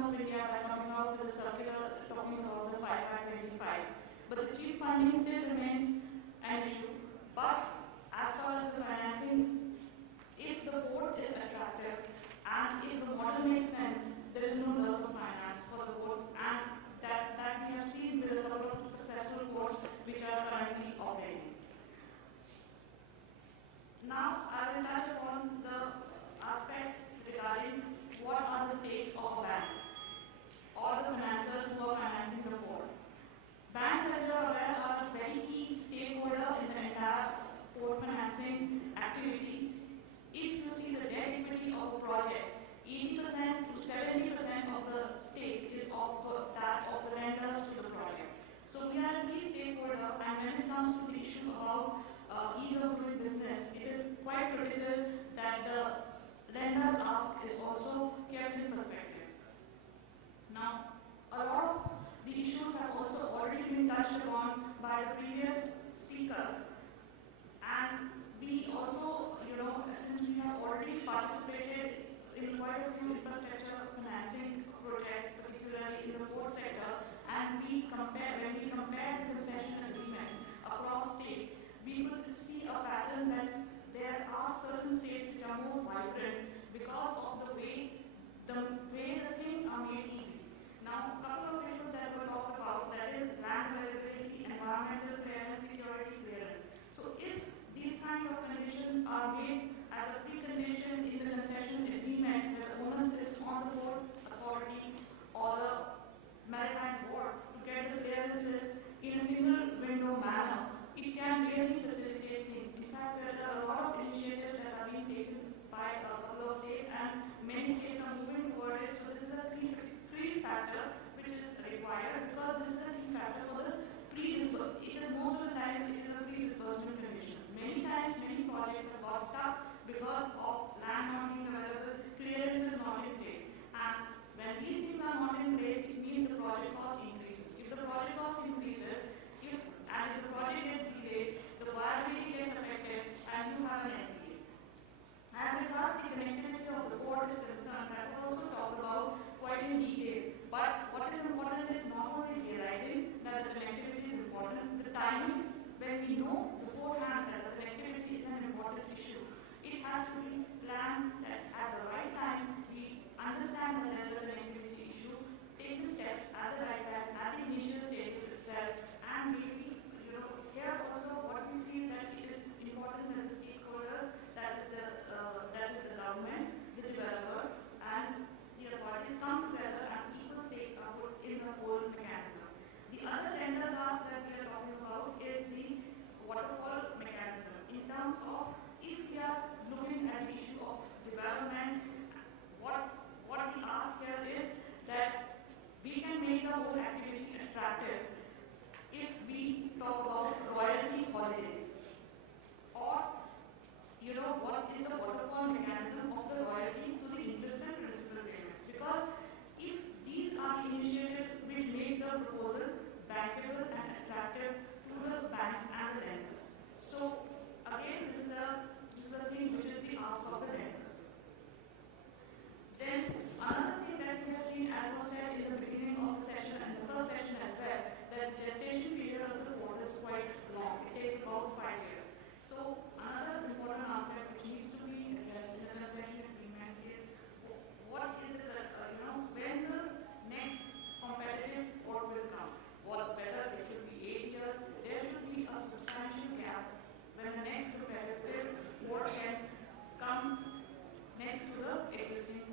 Government of India by coming out with a circular talking about the 5/25. But the cheap funding still remains an issue. But as far as the financing, if the port is attractive and if the model makes sense, there is no dearth of finance for the ports, and that we have seen with a couple of successful ports which are currently operating. Now, I will touch upon the aspects regarding what are the stakes of a bank or the financiers who are financing the port. Banks, as you are aware, are a very key stakeholder in the entire port financing activity. If you see the debt equity of a project, 80% to 70% of the stake is of that of the lenders to the project. So we are a key stakeholder, and when it comes to the issue of ease of doing business, it is quite critical that the lender's ask is also kept in perspective. Now, a lot of the issues have also already been touched upon by the previous speakers, and we also, since we have already participated in quite a few infrastructure financing projects, particularly in the port sector, and when we compare the concession agreements across states, we will see a pattern that there are certain states which are more vibrant because of the way the things are made easy. Now, a couple of issues that were talked about, that is land availability, environmental clearance, security clearance. So if these kind of conditions are made as a precondition in the concession agreement, where the onus is on the port authority or the maritime board to get the clearances in a single window manner, it can really facilitate things. In fact, there are a lot of initiatives that are being taken by a couple of states, and many states are moving toward it. So this is a key factor which is required, because this is a key factor for the pre-disbursement. It is most of the time it is a pre-disbursement condition. Many times, many projects have got stuck because of land not being available, clearance is not in place. And when these things are not in place, it means the project cost increases. If the project cost increases, if the project gets delayed, the viability gets affected, and you have an NPA. As regards the connectivity of the port is concerned, that was also talked about quite in detail. But what is important is not only realizing that the connectivity is important, the timing, when we know beforehand that the connectivity is an important issue, it has to be planned that at the right time we understand that there is a connectivity issue, take the steps at the right time, at the initial stages itself, and maybe here also what we feel that it is important that the stakeholders, that is the government, the developer, and the parties come together and equal stakes are put in the whole mechanism. The other tenders ask that we are talking about is the waterfall mechanism. In terms of if we are looking at the issue of development, what we ask here is that we can make the whole activity attractive if we talk about royalty holidays, or what is the waterfall mechanism of the royalty to the interest and principal payments, because if these are the initiatives which make the proposal bankable and attractive to the banks and the lenders. So again, this is the thing which is the ask of the lenders. Then another thing that we have seen, as was said in the beginning of the session and the first session as well, that the gestation period of the port is quite long. It takes about 5 years. So another important aspect which needs to be addressed in the concession agreement is what is it that, when the next competitive port will come. Whether it should be 8 years, there should be a substantial gap when the next competitive port can come next to the existing